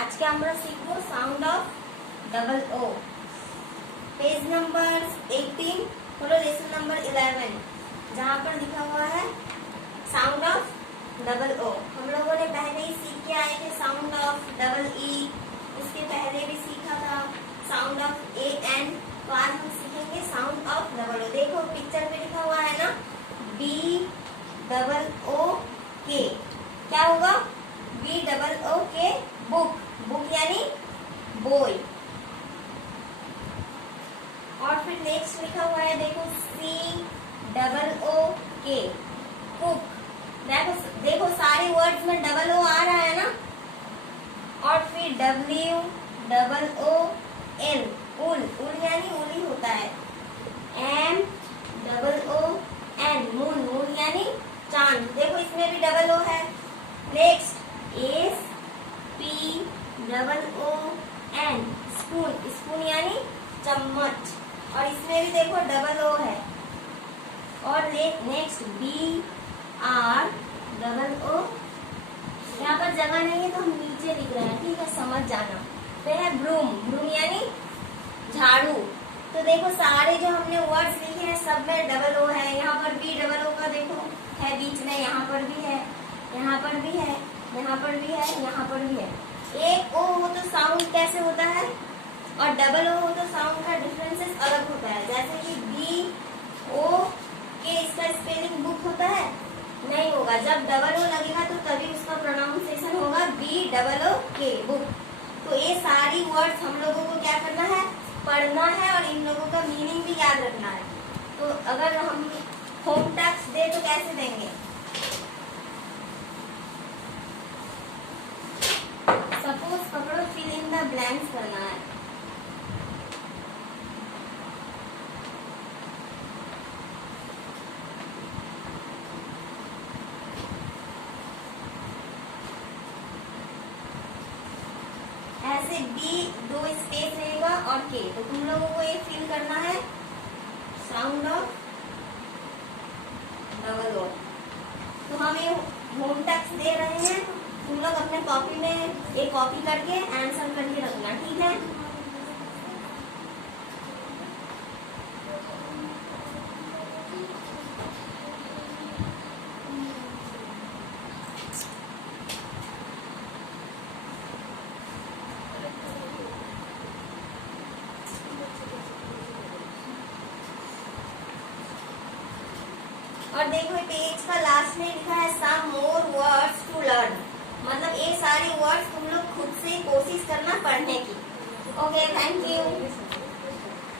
আজকে আমরা শিখব sound of double O. Page number 18 और लेसन नंबर 11 जहाँ पर लिखा हुआ है साउंड ऑफ डबल ओ। हम लोगों ने पहले ही सीख के आए थे साउंड ऑफ डबल ई, उसके पहले भी सीखा था साउंड ऑफ ए एन। तो आज हम सीखेंगे साउंड ऑफ डबल ओ। देखो पिक्चर पे लिखा हुआ है ना बी डबल ओ के, क्या होगा बी डबल ओ के बुक, बुक यानी बोय। और फिर नेक्स्ट लिखा हुआ है देखो सी डबल ओ के कुक। देखो सारे वर्ड्स में डबल ओ आ रहा है ना। और फिर W double O N wool, wool यानी उली होता है। M double O N moon, moon यानी चांद। देखो इसमें भी डबल ओ है। Next S P double O N spoon, spoon यानी चम्मच। और इसमें भी देखो डबल ओ है। और next B R double O, यहाँ पर जगह नहीं है तो हम नीचे लिख रहे हैं, ठीक है, समझ जाना। फिर है ब्रूम, ब्रूम यानी झाड़ू। तो देखो सारे जो हमने वर्ड्स लिखे हैं सब में डबल ओ है। यहाँ पर भी डबल ओ का देखो है बीच में, यहाँ पर भी है, यहाँ पर भी है, यहाँ पर भी है, यहाँ पर भी है। एक ओ हो तो साउंड कैसे होता है और डबल ओ हो तो साउंड का डिफरेंसेस अलग होता है। जैसे कि बी ओ के इसका स्पेलिंग बुक होता है, नहीं होगा। जब डबल ओ लगेगा तो तभी उसका प्रोनाउंसिएशन होगा बी डबल ओ के बुक। तो ये सारी वर्ड्स हम लोगों को क्या करना है, पढ़ना है और इन लोगों का मीनिंग भी याद रखना है। तो अगर हम होम टास्क दे तो कैसे देंगे, सपोज पकड़ो फिल इन द ब्लैंक्स करना है। ऐसे बी दो स्पेस रहेगा और के, तो तुम लोगों को ये फिल करना है साउंड ऑफ डबल ओ। तो हम ये होम टैक्स दे रहे हैं, तुम लोग अपने कॉपी में ये कॉपी करके आंसर करके रखना, ठीक है। और देखो पेज का लास्ट में लिखा है सम मोर वर्ड्स टू लर्न, मतलब ये सारे वर्ड्स तुम लोग खुद से कोशिश करना पढ़ने की। Okay, thank you.